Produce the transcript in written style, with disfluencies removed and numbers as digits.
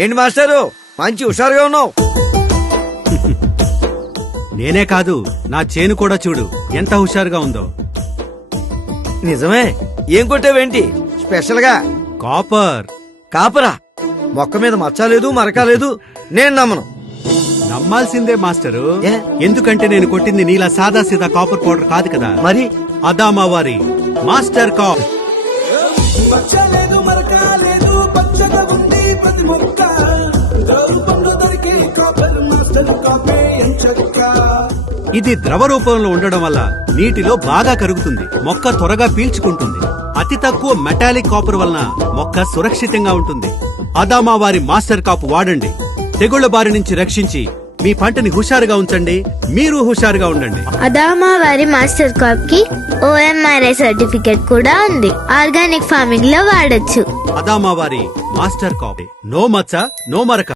ఏంటి మాస్టారు మంచి హుషారుగా ఉన్నావు. నేనే కాదు, నా చేను కూడా చూడు ఎంత హుషారుగా ఉందో. నిజమే. ఏం కొట్టావేంటి స్పెషల్ గా? కాపర్. కాపరా? మొక్క మీద మచ్చలేదు మరకలేదు. నేను నమ్మను. నమ్మాల్సిందే మాస్టరు. ఏ? ఎందుకంటే నేను కొట్టింది నీలా సాదా సీదా కాపర్ పౌడర్ కాదు కదా. మరి అదామా వారి మాస్టర్ కాప్. పచ్చలేదు మరకాలేదు పచ్చగా ఉంది ప్రతి మొక్క ద్రవరూపంలో దొరికే కాపర్ మాస్టర్ కాపే ఎంచక్క. ఇది ద్రవ రూపంలో ఉండడం వల్ల నీటిలో బాగా కరుగుతుంది, మొక్క త్వరగా పీల్చుకుంటుంది. అతి తక్కువ మెటాలిక్ కాపర్ వలన మొక్క సురక్షితంగా ఉంటుంది. అదామా వారి మాస్టర్ కాప్ వాడండి. తెగుళ్ల బారి నుంచి రక్షించి మీ పంటని హుషారుగా ఉంచండి, మీరు హుషారుగా ఉండండి. అదామా వారి మాస్టర్ కాప్ కి OMRI సర్టిఫికెట్ కూడా ఉంది. ఆర్గానిక్ ఫార్మింగ్ లో వాడొచ్చు. అదామా వారి మాస్టర్ కాప్. నో మచ్చ నో మరక.